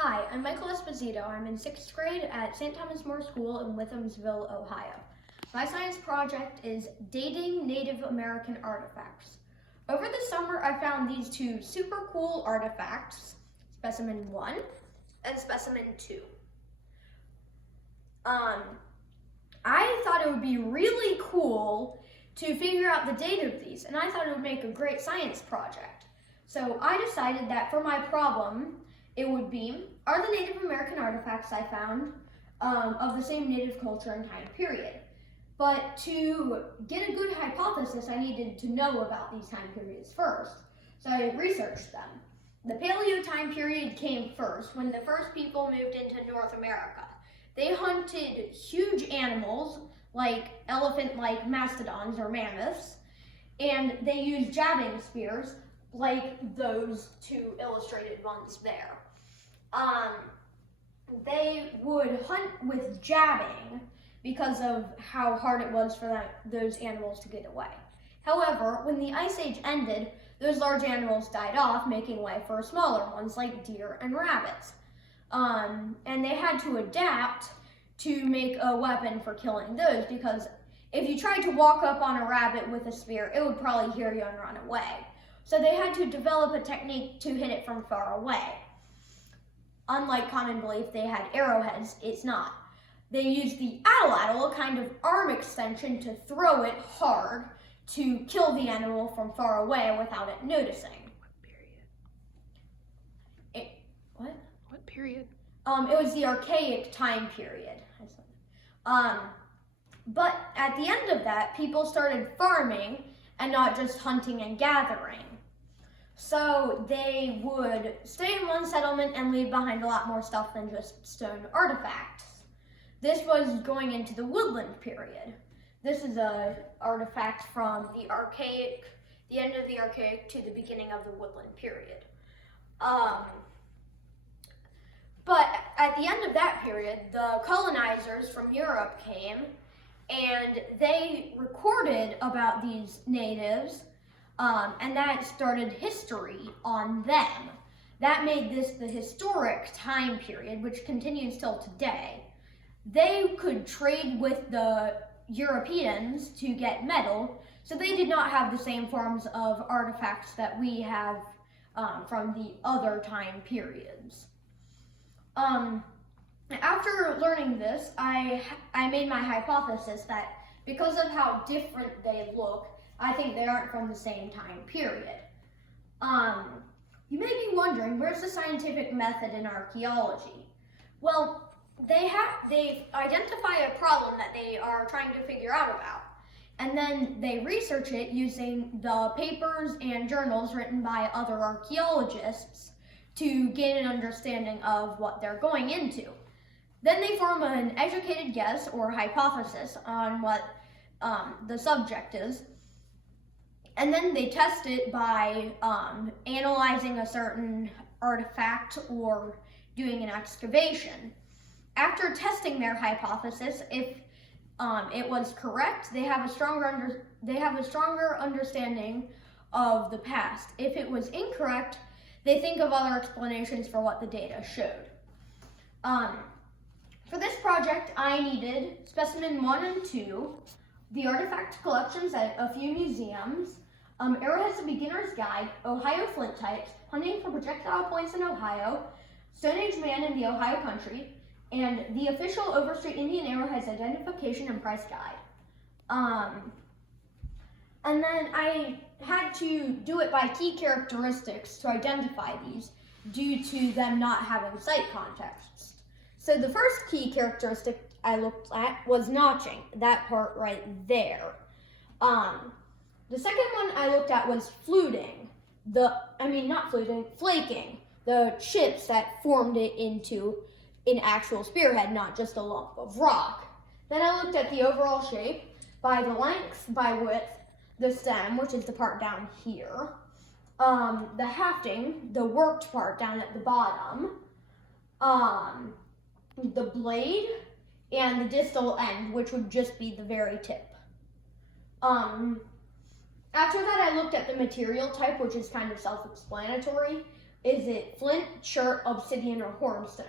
Hi, I'm Michael Esposito. I'm in 6th grade at St. Thomas More School in Withamsville, Ohio. My science project is dating Native American artifacts. Over the summer, I found these two super cool artifacts, specimen 1 and specimen 2. I thought it would be really cool to figure out the date of these, and I thought it would make a great science project. So I decided that for my problem, it would be, are the Native American artifacts I found of the same native culture and time period? But to get a good hypothesis, I needed to know about these time periods first. So I researched them. The Paleo time period came first, when the first people moved into North America. They hunted huge animals, like elephant-like mastodons or mammoths, and they used jabbing spears, like those two illustrated ones there. They would hunt with jabbing because of how hard it was for those animals to get away. However, when the Ice Age ended, those large animals died off, making way for smaller ones like deer and rabbits. And they had to adapt to make a weapon for killing those, because if you tried to walk up on a rabbit with a spear, it would probably hear you and run away. So they had to develop a technique to hit it from far away. Unlike common belief, they had arrowheads. It's not. They used the atlatl, a kind of arm extension, to throw it hard to kill the animal from far away without it noticing. What period? What? What period? It was the archaic time period. But at the end of that, people started farming and not just hunting and gathering. So they would stay in one settlement and leave behind a lot more stuff than just stone artifacts. This was going into the woodland period. This is an artifact from the end of the archaic to the beginning of the woodland period. But at the end of that period, the colonizers from Europe came and they recorded about these natives, and that started history on them. That made this the historic time period, which continues till today. They could trade with the Europeans to get metal, so they did not have the same forms of artifacts that we have from the other time periods. After learning this, I made my hypothesis that because of how different they look, I think they aren't from the same time period. You may be wondering, where's the scientific method in archaeology? Well, they identify a problem that they are trying to figure out about, and then they research it using the papers and journals written by other archaeologists to gain an understanding of what they're going into. Then they form an educated guess or hypothesis on what the subject is, and then they test it by analyzing a certain artifact or doing an excavation. After testing their hypothesis, if it was correct, they have a stronger understanding of the past. If it was incorrect, they think of other explanations for what the data showed. For this project, I needed specimen 1 and 2, the artifact collections at a few museums, Arrowhead's a Beginner's Guide, Ohio flint types, hunting for projectile points in Ohio, Stone Age man in the Ohio country, and the official Overstreet Indian Arrowheads identification and price guide. And then I had to do it by key characteristics to identify these due to them not having site context. So the first key characteristic I looked at was notching, that part right there. The second one I looked at was flaking, the chips that formed it into an actual spearhead, not just a lump of rock. Then I looked at the overall shape by the length, by width, the stem, which is the part down here, the hafting, the worked part down at the bottom, the blade, and the distal end, which would just be the very tip. After that, I looked at the material type, which is kind of self-explanatory. Is it flint, chert, obsidian, or hornstone?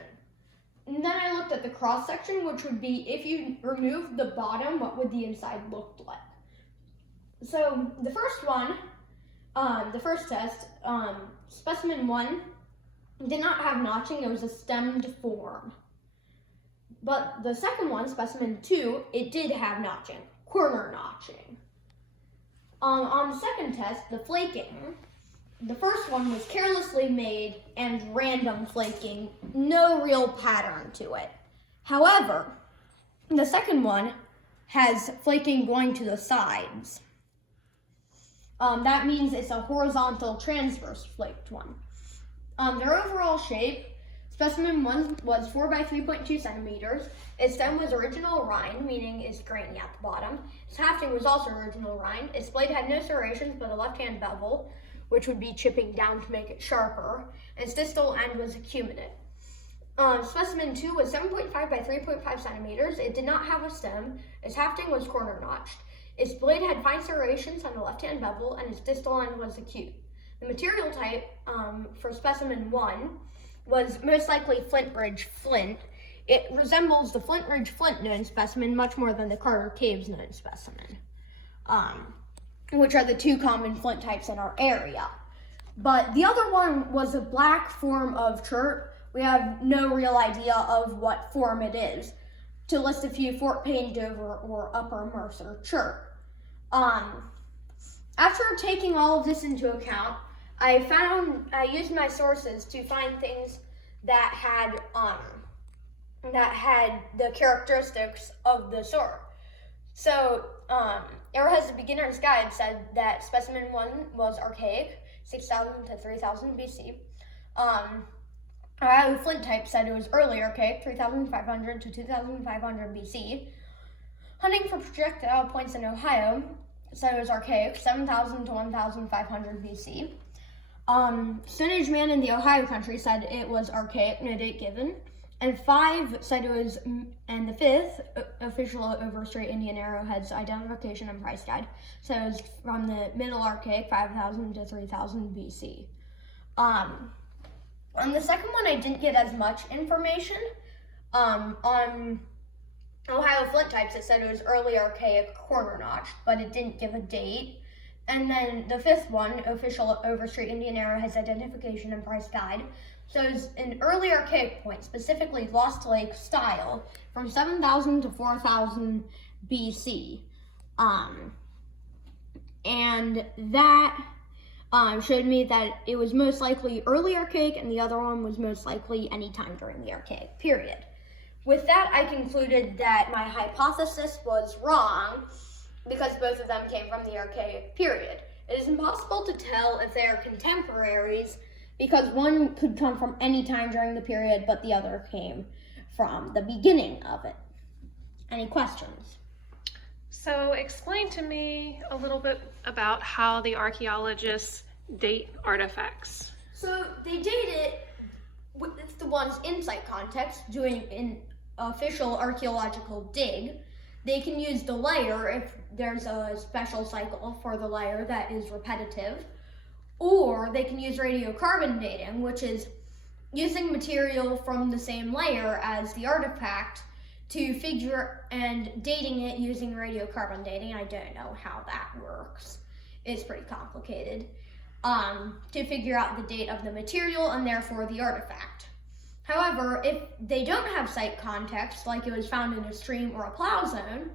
And then I looked at the cross section, which would be if you remove the bottom, what would the inside look like? So the first one, the first test, specimen 1 did not have notching. It was a stemmed form. But the second one, specimen 2, it did have notching, corner notching. On the second test, the flaking, the first one was carelessly made and random flaking, no real pattern to it. However, the second one has flaking going to the sides. That means it's a horizontal transverse flaked one. Their overall shape, specimen 1 was 4 by 3.2 centimeters. Its stem was original rind, meaning it's grainy at the bottom. Its hafting was also original rind. Its blade had no serrations but a left-hand bevel, which would be chipping down to make it sharper. And its distal end was acuminate. Specimen 2 was 7.5 by 3.5 centimeters. It did not have a stem. Its hafting was corner notched. Its blade had fine serrations on the left-hand bevel, and its distal end was acute. The material type for specimen 1 was most likely Flint Ridge flint. It resembles the Flint Ridge flint known specimen much more than the Carter Caves known specimen, which are the 2 common flint types in our area. But the other one was a black form of chert. We have no real idea of what form it is. To list a few, Fort Payne, Dover, or Upper Mercer chert. After taking all of this into account, I used my sources to find things that had the characteristics of the sort. So, Arrowhead's Beginner's Guide said that specimen 1 was archaic, 6,000 to 3,000 BC. Ohio Flint Type said it was early archaic, 3,500 to 2,500 BC. Hunting for projectile points in Ohio said it was archaic, 7,000 to 1,500 BC. Stone Age Man in the Ohio country said it was archaic, no date given. And 5 said it was, and the 5th, official Overstreet Indian Arrowheads Identification and Price Guide, said it was from the Middle Archaic, 5,000 to 3,000 BC. On the second one, I didn't get as much information. On Ohio Flint Types, it said it was early archaic, corner notched, but it didn't give a date. And then the 5th one, official Overstreet Indian Arrowheads Identification and Price Guide, so it's an early archaic point, specifically Lost Lake style, from 7,000 to 4,000 BC. And that showed me that it was most likely early archaic, and the other one was most likely any time during the archaic period. With that, I concluded that my hypothesis was wrong, because both of them came from the archaic period. It is impossible to tell if they are contemporaries, because one could come from any time during the period, but the other came from the beginning of it. Any questions? So explain to me a little bit about how the archaeologists date artifacts. So they date it with the ones in site context, doing an official archaeological dig. They can use the layer if there's a special cycle for the layer that is repetitive, or they can use radiocarbon dating, which is using material from the same layer as the artifact to figure, and dating it using radiocarbon dating. I don't know how that works. It's pretty complicated. To figure out the date of the material and therefore the artifact. However, if they don't have site context, like it was found in a stream or a plow zone,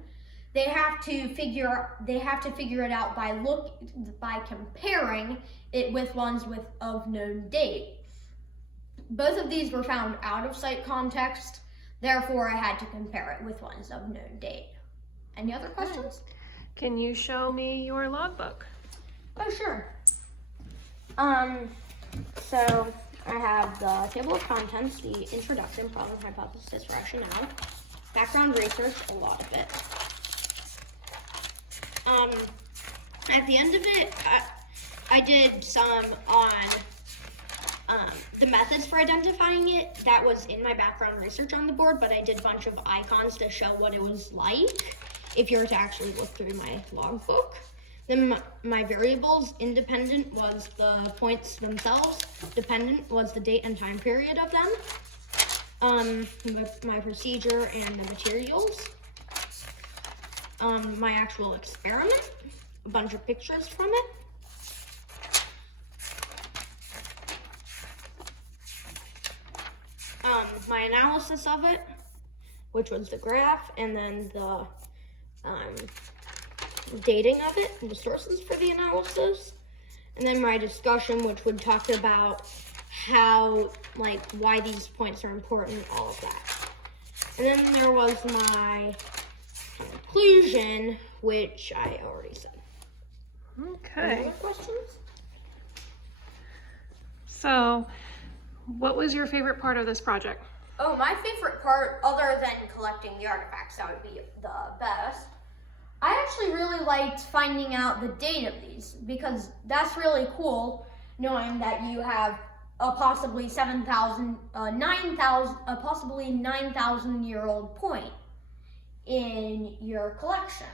they have to figure it out by comparing it with ones of known date. Both of these were found out of site context, therefore I had to compare it with ones of known date. Any other questions? Can you show me your logbook? Oh, sure. So I have the table of contents, the introduction, problem, hypothesis, rationale, background research, a lot of it. At the end of it, I did some on the methods for identifying it. That was in my background research on the board, but I did a bunch of icons to show what it was like if you were to actually look through my logbook. Then my variables, independent was the points themselves, dependent was the date and time period of them. My procedure and the materials. My actual experiment, a bunch of pictures from it. My analysis of it, which was the graph, and then the dating of it, and the sources for the analysis, and then my discussion, which would talk about how, like, why these points are important, all of that. And then there was my conclusion, which I already said. Okay. Any other questions? So, what was your favorite part of this project? Oh, my favorite part, other than collecting the artifacts, that would be the best. I actually really liked finding out the date of these, because that's really cool, knowing that you have a possibly 9,000-year-old point in your collection.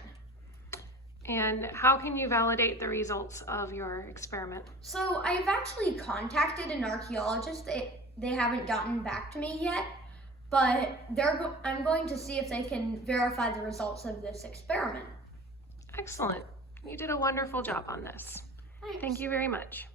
And how can you validate the results of your experiment? So I've actually contacted an archaeologist. They haven't gotten back to me yet, but I'm going to see if they can verify the results of this experiment. Excellent. You did a wonderful job on this. Thanks. Thank you very much.